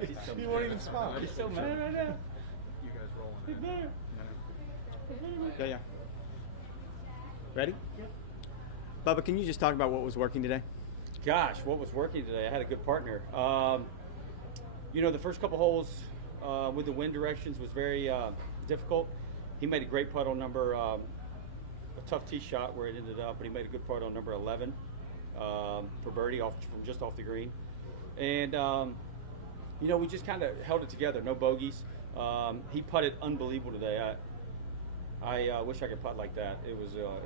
He won't even smile. He's so mad right now. You guys rolling? Yeah. Ready? Yep. Bubba, can you just talk about what was working today? Gosh, what was working today? I had a good partner. The first couple holes with the wind directions was very difficult. He made a great putt on a tough tee shot where it ended up, but he made a good putt on number 11 for birdie from just off the green. And, we just kind of held it together, no bogeys. He putted unbelievable today. I wish I could putt like that. It was a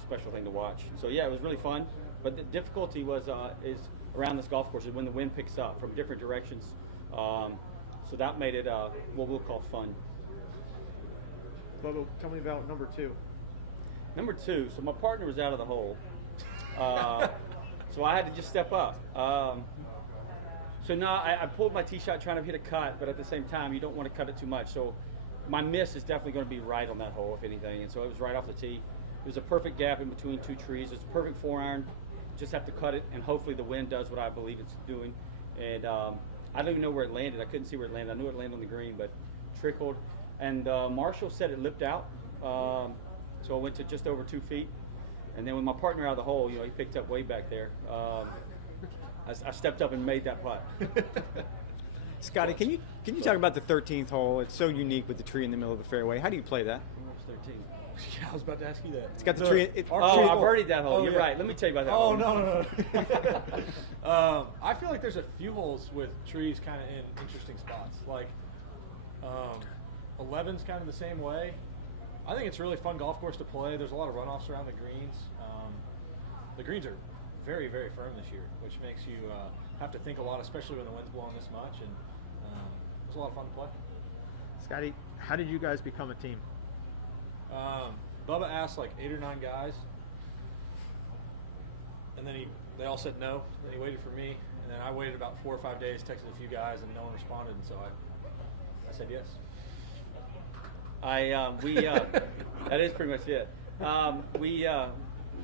special thing to watch. So yeah, it was really fun. But the difficulty is around this golf course is when the wind picks up from different directions. So that made it what we'll call fun. Bubba, tell me about number 2. Number 2. So my partner was out of the hole, so I had to just step up. So now I pulled my tee shot trying to hit a cut, but at the same time you don't want to cut it too much. So my miss is definitely going to be right on that hole, if anything. And so it was right off the tee. It was a perfect gap in between 2 trees. It's a perfect 4-iron. Just have to cut it, and hopefully the wind does what I believe it's doing. And I don't even know where it landed. I couldn't see where it landed. I knew it landed on the green, but trickled. And Marshall said it lipped out. So I went to just over 2 feet. And then with my partner out of the hole, he picked up way back there. I stepped up and made that putt. Scottie, can you talk about the 13th hole? It's so unique with the tree in the middle of the fairway. How do you play that? 13. Yeah, I was about to ask you that. It's got the tree. I birdied that hole. You're right. Let me tell you about that hole. No. I feel like there's a few holes with trees kind of in interesting spots. Like 11's kind of the same way. I think it's a really fun golf course to play. There's a lot of runoffs around the greens. The greens are very, very firm this year, which makes you have to think a lot, especially when the wind's blowing this much. And it's a lot of fun to play. Scottie, how did you guys become a team? Bubba asked like 8 or 9 guys, and then they all said no. Then he waited for me, and then I waited about 4 or 5 days, texted a few guys, and no one responded, and so I said yes. That is pretty much it.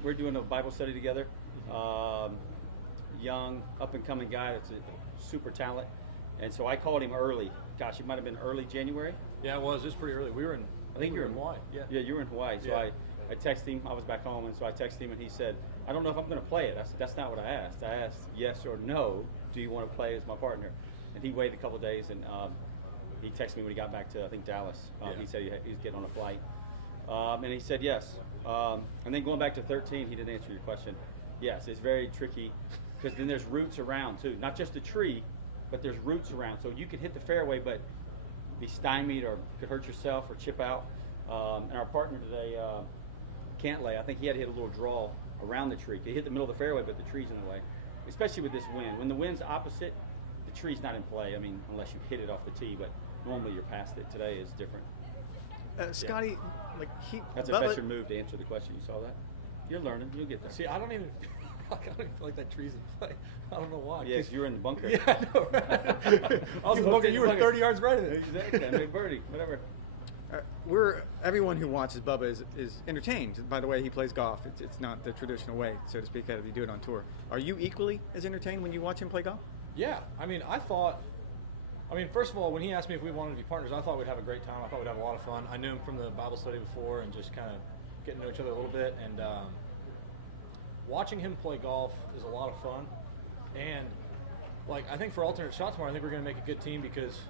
We're doing a Bible study together. Young, up-and-coming guy that's a super talent, and so I called him early. Gosh, it might have been early January. Yeah, it was. It was pretty early. I think you were in Hawaii. Yeah, you were in Hawaii. So yeah. I texted him. I was back home, and so I texted him, and he said, "I don't know if I'm going to play it." I said, "That's not what I asked. I asked yes or no. Do you want to play as my partner?" And he waited a couple of days, and he texted me when he got back to Dallas. He said he was getting on a flight, and he said yes. And then going back to 13, he didn't answer your question. Yes, it's very tricky because then there's roots around too, not just the tree, but there's roots around. So you could hit the fairway, but be stymied or could hurt yourself or chip out. And our partner today, Cantlay, I think he had to hit a little draw around the tree. He hit the middle of the fairway, but the tree's in the way, especially with this wind. When the wind's opposite, the tree's not in play. I mean, unless you hit it off the tee, but normally you're past it. Today is different. Scottie, that's a better move to answer the question. You saw that? You're learning. You'll get there. See, I don't even feel like that tree's in play. I don't know why. Yes, you're in the bunker. Yeah, I know, right? I was in the bunker. You were 30 yards right of it. Exactly. I made birdie. Whatever. Everyone who watches Bubba is entertained by the way he plays golf. It's not the traditional way, so to speak, that you do it on tour. Are you equally as entertained when you watch him play golf? Yeah. First of all, when he asked me if we wanted to be partners, I thought we'd have a great time. I thought we'd have a lot of fun. I knew him from the Bible study before and just kind of getting to know each other a little bit. And watching him play golf is a lot of fun. And I think for alternate shots tomorrow, I think we're going to make a good team because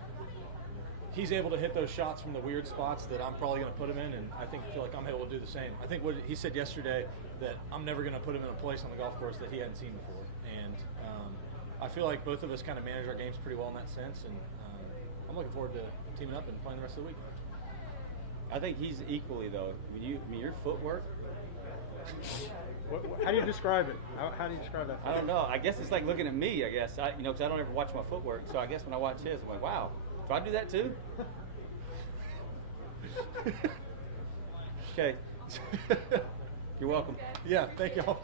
he's able to hit those shots from the weird spots that I'm probably going to put him in, and I feel like I'm able to do the same. I think what he said yesterday, that I'm never going to put him in a place on the golf course that he hadn't seen before. And I feel like both of us kind of manage our games pretty well in that sense, and I'm looking forward to teaming up and playing the rest of the week. I think he's equally, though. Your footwork. How do you describe it? How do you describe that? I don't know. I guess it's like looking at me, I guess. Because I don't ever watch my footwork, so I guess when I watch his, I'm like, wow. Do I do that too? Okay. You're welcome. Yeah, thank y'all.